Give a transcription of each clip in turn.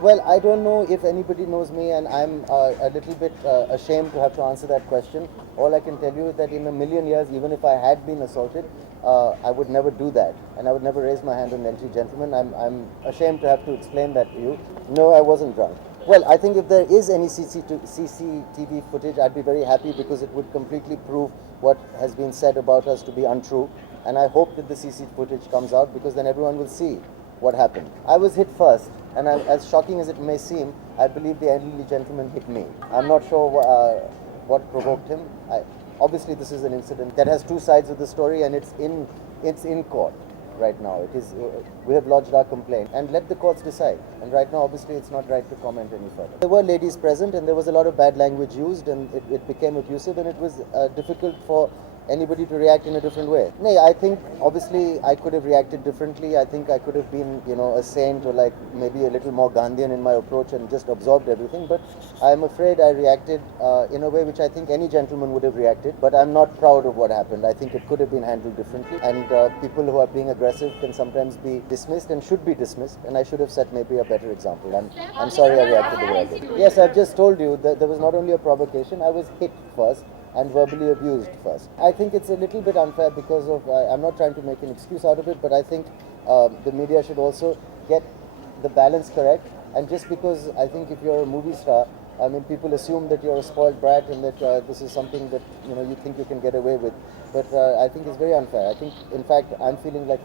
Well, I don't know if anybody knows me, and I'm a little bit ashamed to have to answer that question. All I can tell you is that in a million years, even if I had been assaulted, I would never do that, and I would never raise my hand on an elderly gentleman. I'm ashamed to have to explain that to you. No, I wasn't drunk. Well, I think if there is any CCTV footage, I'd be very happy because it would completely prove what has been said about us to be untrue. And I hope that the CCTV footage comes out because then everyone will see what happened. I was hit first, and as shocking as it may seem, I believe the elderly gentleman hit me. I'm not sure what provoked him. Obviously, this is an incident that has two sides of the story, and it's in court right now. It is. We have lodged our complaint, and let the courts decide. And right now, obviously, it's not right to comment any further. There were ladies present, and there was a lot of bad language used, and it became abusive, and it was difficult for anybody to react in a different way. No, I think obviously I could have reacted differently. I think I could have been, a saint or like maybe a little more Gandhian in my approach and just absorbed everything. But I'm afraid I reacted in a way which I think any gentleman would have reacted. But I'm not proud of what happened. I think it could have been handled differently. And people who are being aggressive can sometimes be dismissed and should be dismissed. And I should have set maybe a better example. I'm sorry I reacted the way I did. Yes, I've just told you that there was not only a provocation. I was hit first and verbally abused first. I think it's a little bit unfair because of, I'm not trying to make an excuse out of it, but I think the media should also get the balance correct. And just because I think if you're a movie star, I mean, people assume that you're a spoiled brat and that this is something that, you think you can get away with. But I think it's very unfair. I think, in fact, I'm feeling like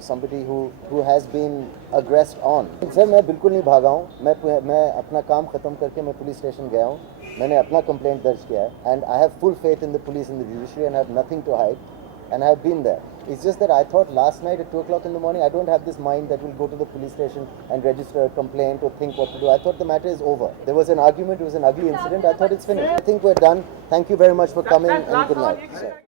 somebody who has been aggressed on. Sir, मैं बिल्कुल नहीं भागा हूँ. मैं अपना काम खत्म करके मैं पुलिस स्टेशन गया हूँ. मैंने अपना कंप्लेंट दर्ज किया है. And I have full faith in the police and the judiciary and I have nothing to hide. And I have been there. It's just that I thought last night at 2 o'clock in the morning, I don't have this mind that will go to the police station and register a complaint or think what to do. I thought the matter is over. There was an argument, it was an ugly incident. I thought it's finished. I think we're done. Thank you very much for coming and good night. Sir.